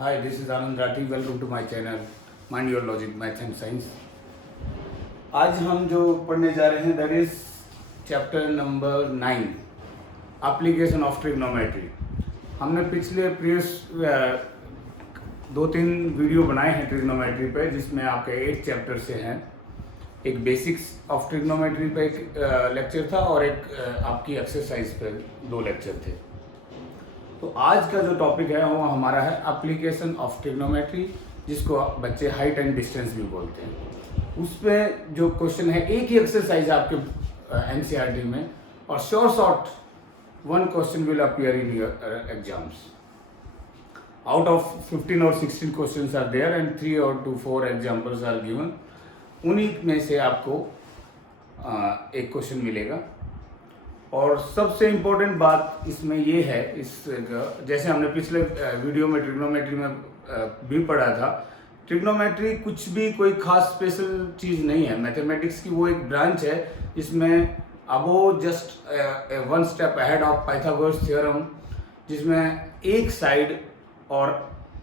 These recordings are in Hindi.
Hi, this is Anand Rathi. Welcome to my channel, Mind Your Logic, Math and Science. आज हम जो पढ़ने जा रहे हैं that is chapter number 9, application of trigonometry. हमने पिछले प्रीवियस 2-3 वीडियो बनाए हैं ट्रिग्नोमेट्री पे, जिसमें आपके 8 चैप्टर से हैं. एक बेसिक्स ऑफ ट्रिग्नोमेट्री पे एक लेक्चर था और एक आपकी एक्सरसाइज पे 2 लेक्चर थे. तो आज का जो टॉपिक है वो हमारा है एप्लीकेशन ऑफ ट्रिग्नोमेट्री, जिसको बच्चे हाइट एंड डिस्टेंस भी बोलते हैं. उस पर जो क्वेश्चन है, एक ही एक्सरसाइज आपके एनसीईआरटी में, और short 1 question will appear in your exams. Out of 15 और 16 questions are there and 3 or 4 examples are given. उन्हीं में से आपको एक क्वेश्चन मिलेगा. और सबसे इम्पोर्टेंट बात इसमें ये है, जैसे हमने पिछले वीडियो में ट्रिग्नोमेट्री में भी पढ़ा था, ट्रिग्नोमेट्री कुछ भी कोई खास स्पेशल चीज़ नहीं है. मैथमेटिक्स की वो एक ब्रांच है जिसमें अबो just 1 step ahead of Pythagoras theorem, जिसमें एक साइड और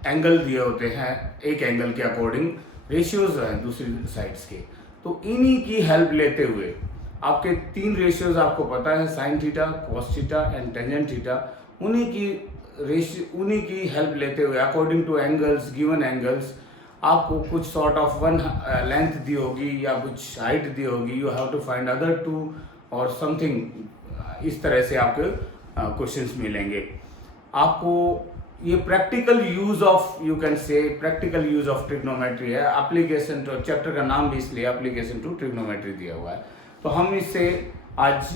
एंगल दिए होते हैं, एक एंगल के अकॉर्डिंग रेशियोज हैं दूसरी साइड्स के. तो इन्हीं की हेल्प लेते हुए आपके 3 रेशियोज आपको पता है, sine theta, cos theta and tangent theta. उन्हीं की हेल्प लेते हुए according two angles, given angles, आपको कुछ सॉर्ट ऑफ 1 लेंथ दी होगी या कुछ हाइट दी होगी. You have to find other 2 और समथिंग. इस तरह से आपके क्वेश्चंस मिलेंगे आपको. ये practical use of, you can say practical use of trigonometry है. एप्लीकेशन टू, चैप्टर का नाम भी इसलिए एप्लीकेशन टू ट्रिग्नोमेट्री दिया हुआ है. तो हम इससे आज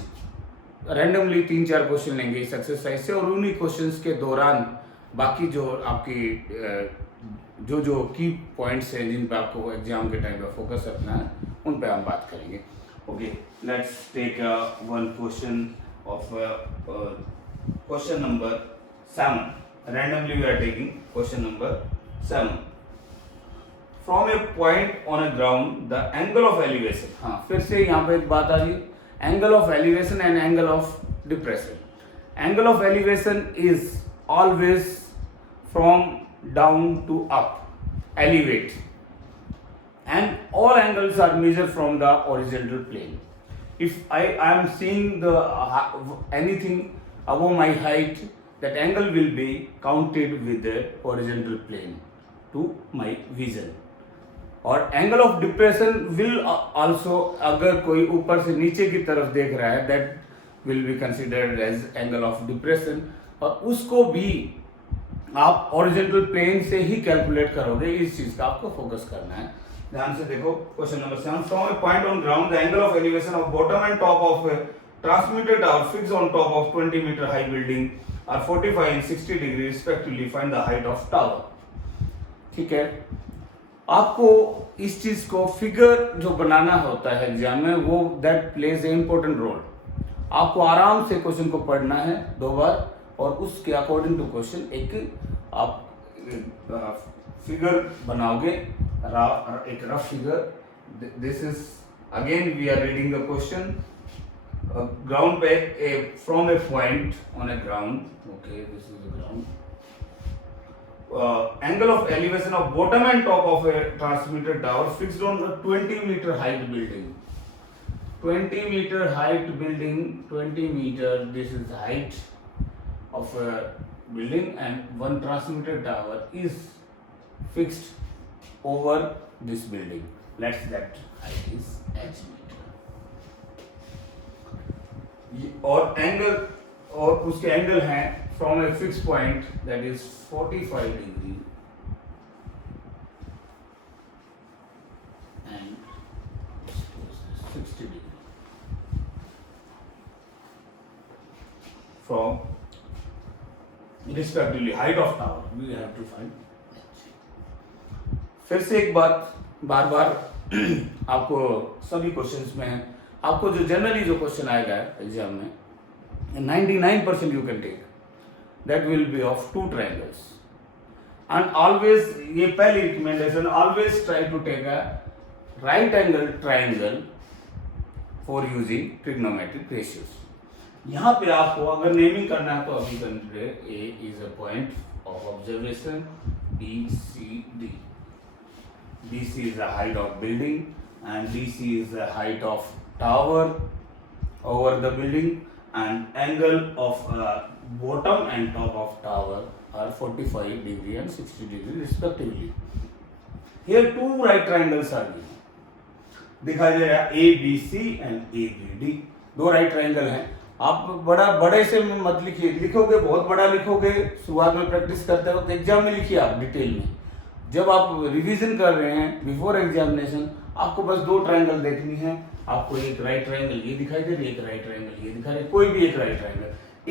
रैंडमली 3-4 क्वेश्चन लेंगे इस एक्सरसाइज से, और उन्हीं क्वेश्चंस के दौरान बाकी जो आपकी जो की पॉइंट्स हैं जिन पे आपको एग्जाम के टाइम पे फोकस रखना है, उन पे हम बात करेंगे. Okay, let's take 1 question of question number 7. Randomly we are taking question number 7. From a point on a ground the angle of elevation. हाँ, फिर से यहाँ पे एक बात आ रही, angle of elevation and angle of depression. Angle of elevation is always from down to up, elevate, and all angles are measured from the horizontal plane. If I am seeing the anything above my height, that angle will be counted with the horizontal plane to my vision. और angle of depression will also, अगर कोई ऊपर से नीचे की तरफ देख रहा है, that will be considered as angle of depression, और उसको भी आप हॉरिजॉन्टल प्लेन से ही कैलकुलेट करोगे. इस चीज का आपको फोकस करना है. ध्यान से देखो question number 7. From a point on ground the angle of elevation of bottom and top of a transmitted tower fixed on top of 20 metre high building are 45 and 60 degree respectively. Find the height of tower. ठीक है, आपको इस चीज को फिगर जो बनाना होता है एग्जाम में, वो that plays a important role. आपको आराम से क्वेश्चन को पढ़ना है 2 बार, और उसके अकॉर्डिंग टू क्वेश्चन एक आप फिगर बनाओगे, एक rough figure. This is again we are reading the question. Ground पे from a point on a ground. Okay, this is the ground. Angle of elevation of bottom and top of a transmitter tower fixed on a 20 meter height building. 20 meter height building, 20 meter, this is the height of a building, and one transmitter tower is fixed over this building. Let's that height is h meter. और एंगल, और उसके एंगल हैं from a fixed point, that is 45 degree and 60 degree from respectively height of tower. We have to find. फिर से एक बात बार बार आपको सभी क्वेश्चंस में है, आपको जो जनरली जो क्वेश्चन आएगा एग्जाम में, 99% you can take, that will be of 2 triangles. And always, ये पहली recommendation, always try to take a right angle triangle for using trigonometric ratios. यहाँ पे आपको अगर नेमिंग करना है तो अभी consider A is a point of observation, BCD. BC is the height of building and DC is the height of tower over the building, and angle of bottom and top of tower are 45 degree and 60 degree respectively. Here two right triangles are given. दिखाई दे रहा है ABC and ABD, दो राइट ट्राइंगल हैं. आप बड़े से मत लिखिए, लिखोगे बहुत बड़ा लिखोगे शुरुआत में प्रैक्टिस करते वक्त, एग्जाम में लिखिए आप डिटेल में. जब आप रिवीजन कर रहे हैं बिफोर एग्जामिनेशन, आपको बस दो ट्राइंगल देखनी है. आपको एक राइट ट्राइंगल ये दिखाई दे रही है, एक राइट ट्राइंगल ये दिखा रही है, कोई भी एक right triangle.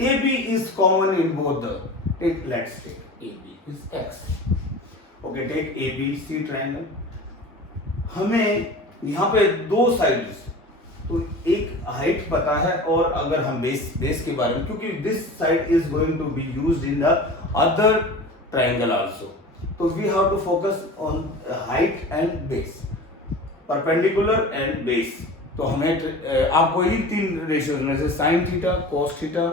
AB is common in both the, take let's take AB is X. Okay, take ABC triangle. हमें यहाँ पे दो साइड्स, तो एक हाइट पता है, और अगर हम बेस के बारे में, क्योंकि this side is going to be used in the other triangle also, तो we have to focus on height and base, perpendicular and base. तो हमें आपको ही तीन रेशियोज में से sine theta, cos theta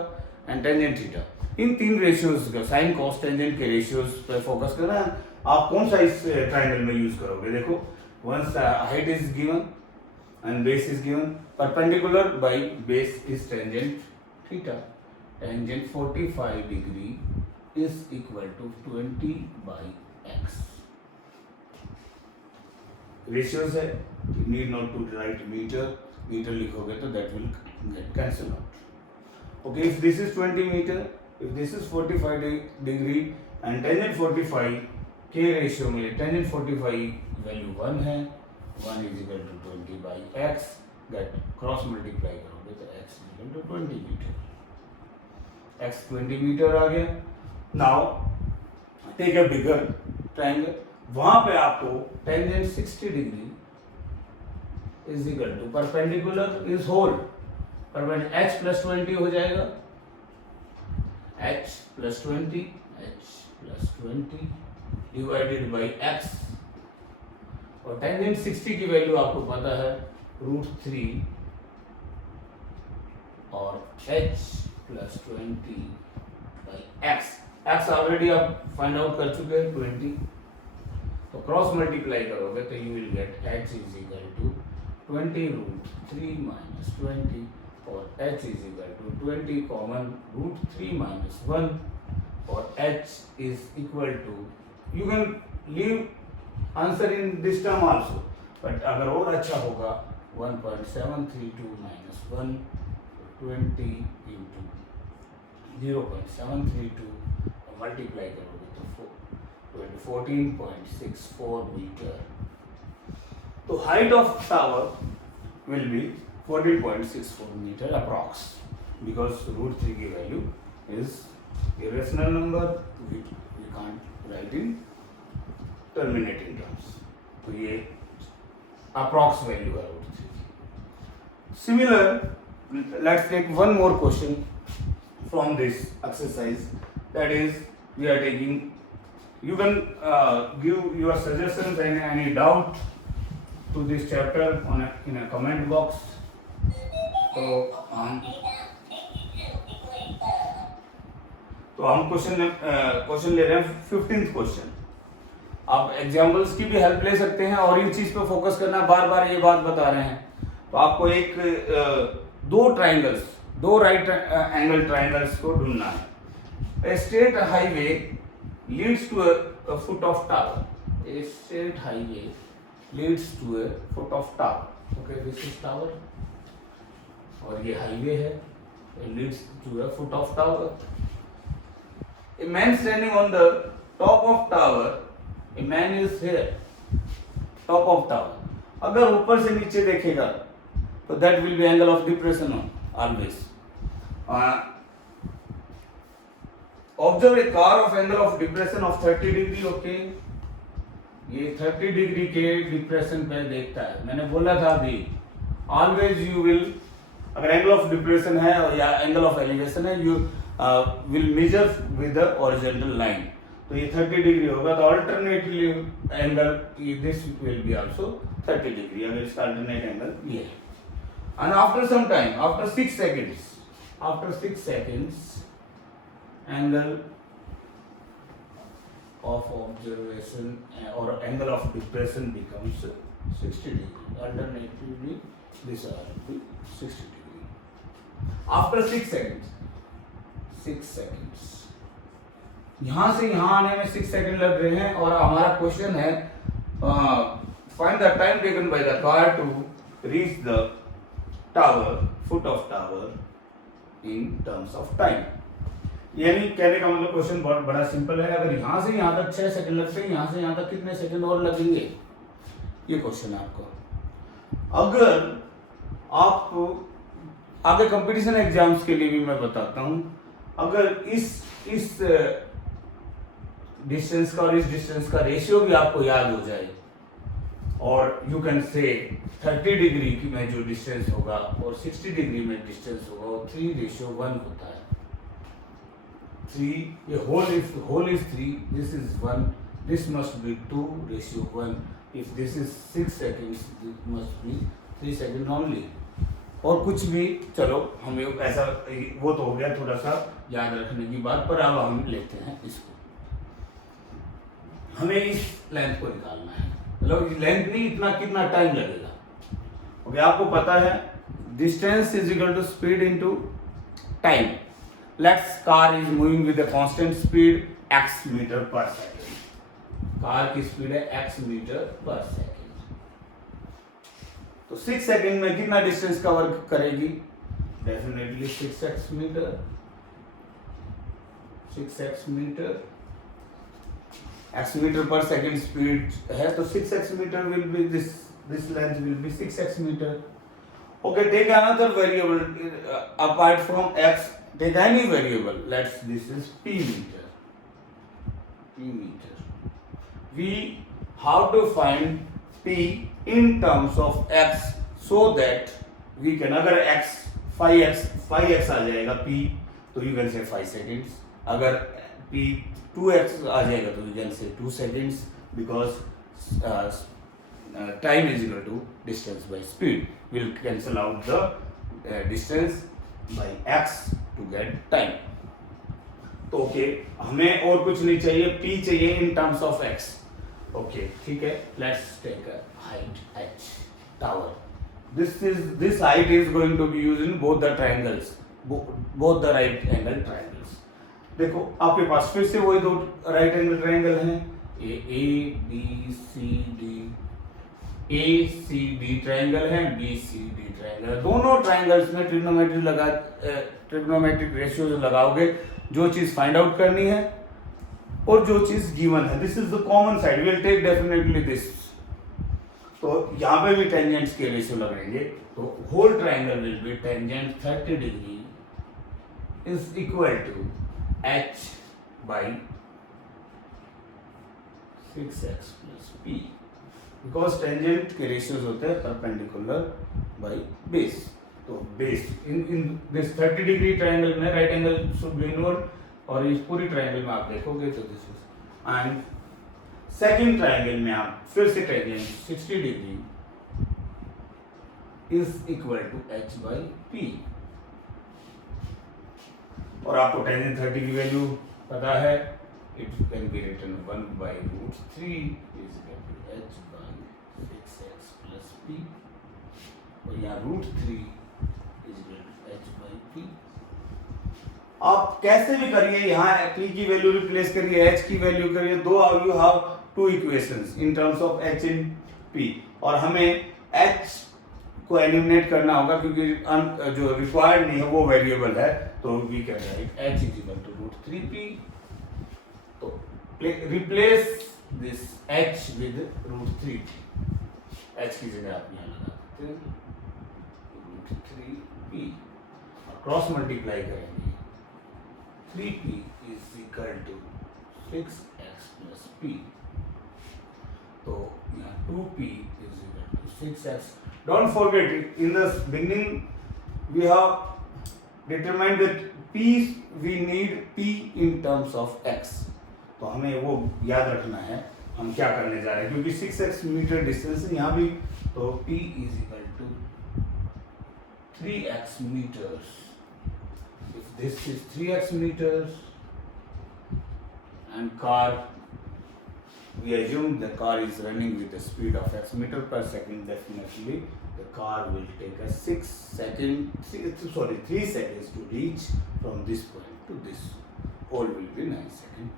and tangent theta, इन तीन रेशियोज का, साइन कोस टेंजेंट के रेशियोज पे फोकस करना है. आप कौन सा इस ट्राइंगल में यूज करोगे? देखो, once height is given and base is given, perpendicular by base is tangent theta. Tangent 45 degree is equal to 20 by x. Ratios है, you need not to write meter. Meter लिखोगे तो that will get cancelled out. Okay, if this is 20 meter, if this is 45 degree and tangent 45 के रेशियो में tangent 45 वैल्यू 1 है, 1 is equal to 20 by x, get cross multiply करोगे तो x is equal to 20 meter. x 20 meter आ गया. Now take a bigger triangle, वहां पे आपको tangent 60 degree is equal to perpendicular is whole, perpendicular h plus 20 हो जाएगा, h plus 20 divided by x, और टेंजेंट 60 की वैल्यू आपको पता है √3 और h plus 20 by x. x already आप फाइंड आउट कर चुके हैं 20, तो क्रॉस मल्टीप्लाई करोगे तो you will get h is equal to 20 √3 minus 20, और h is equal to 20 common √3 minus 1, और h is equal to, you can leave answer in this term also, but अगर और अच्छा होगा 1.732 माइनस 1, 20 इंटू 0.732 मल्टीप्लाई करोगे तो 14.64 मीटर. तो height of tower will be 14.64 metre approx, because √3 की value is irrational number, we can't write in terminating terms. तो ये approx value है √3. Similar, let's take one more question from this exercise. That is, we are taking. You can give your suggestions and any doubt to this chapter in a comment box. तो हम क्वेश्चन ले रहे हैं 15th क्वेश्चन. आप एग्जाम्पल्स की भी हेल्प ले सकते हैं और इन चीज पे फोकस करना, बार बार ये बात बता रहे हैं. तो आपको एक दो ट्राइंगल्स, दो राइट एंगल ट्राइंगल्स को ढूंढना है. A straight highway leads to a foot of tower. A straight highway leads to a foot of tower. Okay, this is tower और ये हाईवे है, leads to a foot of tower. A man standing on the top of tower, a man is here, top of tower. अगर ऊपर से नीचे देखेगा तो that will be angle of depression always. Observe a car of angle of depression of 30 degree. Okay, ये 30 डिग्री के डिप्रेशन पे देखता है. मैंने बोला था अभी, always you will, अगर एंगल ऑफ डिप्रेशन है या एंगल ऑफ एलिवेशन है, you will measure with the horizontal line. तो ये 30 डिग्री होगा, तो alternately angle this will be also 30 degree, अगर इसका अल्टरनेट एंगल ये है. And after some time, after 6 seconds angle of observation or angle of depression becomes 60 degree. Alternatively, this will be 60 degree. After 6 seconds, 6 seconds. यहाँ से यहाँ आने में 6 सेकंड लग रहे हैं और हमारा क्वेश्चन है find the time taken by the car to reach the tower, foot of tower in terms of time. यानी कहने का मतलब क्वेश्चन बहुत बड़ा सिंपल है। अगर यहाँ से यहाँ तक 6 सेकंड लगते हैं, यहाँ से यहाँ तक कितने सेकंड और लगेंगे, ये क्वेश्चन है आपको। अगर आप आगे कंपटीशन एग्जाम्स के लिए भी मैं बताता हूँ, अगर इस डिस्टेंस का और इस डिस्टेंस का रेशियो भी आपको याद हो जाए और यू कैन से 30 डिग्री की में जो डिस्टेंस होगा और 60 डिग्री में डिस्टेंस होगा वो 3:1 होता है। 3 ये whole is 3, this is 1, this must be 2:1, if this is 6 seconds this must be 3 seconds only। और कुछ भी चलो हमें ऐसा वो तो हो गया थोड़ा सा याद रखने की बात, पर अब हम लेते हैं इसको। हमें इस लेंथ को निकालना है, मतलब लेंथ नहीं, इतना कितना टाइम लगेगा। ओके, आपको पता है distance is equal to speed into time. Let's car is moving with a constant speed x metre per second. Car की स्पीड है x मीटर पर सेकंड, तो 6 सेकंड में कितना डिस्टेंस कवर करेगी? Definitely 6x metre. 6x metre, x metre per second speed है, तो 6x metre will be this length will be 6x meter. Okay, take another variable apart from x. Take any variable. This is p meter. P meter. We have to find p in terms of x so that we can, अगर x 5x आ जाएगा p, तो you can say 5 seconds. अगर p 2x आ जाएगा तो you can say 2 seconds, because time is equal to distance by speed. We'll cancel out the distance by x to get time. तो ओके, हमें और कुछ नहीं चाहिए, p चाहिए in terms of x. Okay, ठीक है, let's take a height h, tower. This height is going to be used in both the triangles, both the right angle triangles. देखो आपके पास फिर से वही दो राइट एंगल ट्रायंगल हैं, ए सी डी ट्रायंगल है, बी सी डी ट्रायंगल है। दोनों ट्रायंगल्स में ट्रिग्नोमेट्रिक रेशियो लगाओगे, जो चीज फाइंड आउट करनी है और जो चीज गिवन है। This is the common side, will take definitely this. तो यहाँ पे भी टेंजेंट्स के रेशियो लगाएंगे, तो whole triangle will be tangent 30 degree is equal to h by 6x plus p, because tangent के रेशियोज होते हैं परपेंडिकुलर बाई बेस। तो base in this 30 degree triangle में right angle should be involve, और इस पूरी ट्रायंगल में आप देखोगे तो this is, and second triangle में आप फिर से tangent 60 degree is equal to h by p, और आपको टेंजेंट 30 की वैल्यू पता है, it can be written 1/√3 is equal to h by 6x plus p, और यहाँ √3 is equal to h by p। आप कैसे भी करिए, यहाँ p की वैल्यू रिप्लेस करिए, h की वैल्यू करिए, दो you have two equations in terms of h in p, और हमें h को एलिमिनेट करना होगा क्योंकि जो रिक्वायर्ड नहीं है वो वेरिएबल है, तो we can write h is equal to √3p। तो replace this h with √3p, h की जगह आप यहाँ लगा सकते हैं √3p, और क्रॉस मल्टीप्लाई करेंगे, 3p is equal to 6x plus p, तो यहाँ 2p is equal to 6x। Don't forget it, in the beginning we have determined that p, we need p in terms of x, तो हमें वो याद रखना है हम क्या करने जा रहे हैं, क्योंकि 6x मीटर डिस्टेंस है यहाँ भी, तो p is equal to 3x meters। If this is 3x meters and car we assume the car is running with a speed of x meter per second, definitely the car will take us 3 seconds to reach from this point to this. All will be 9 seconds.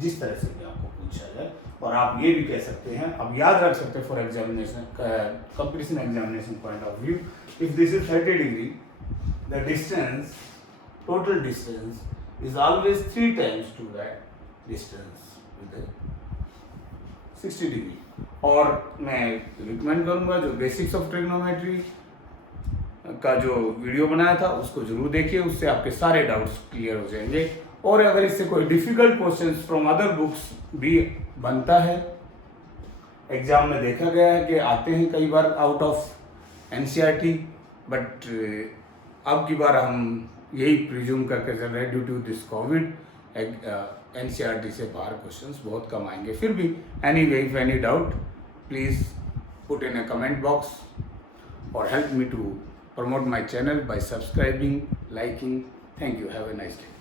जिस तरह से भी आपको पूछा जाए, और आप ये भी कह सकते हैं, अब याद रख सकते हैं for examination competition examination point of view, if this is 30 degree, the distance, total distance is always 3 times to that distance with 60 degree. और मैं रिकमेंड करूंगा जो बेसिक्स ऑफ ट्रिग्नोमेट्री का जो वीडियो बनाया था उसको जरूर देखिए, उससे आपके सारे डाउट्स क्लियर हो जाएंगे. और अगर इससे कोई difficult questions from other books भी बनता है, एग्जाम में देखा गया है कि आते हैं कई बार आउट ऑफ एनसीईआरटी, बट अब की बार हम यही प्रिज्यूम करके चल रहे हैं due to this covid NCERT से बाहर क्वेश्चंस बहुत कम आएंगे. फिर भी anyway, if any doubt please put in a comment box और help me to promote my channel by subscribing, liking. Thank you. Have a nice day.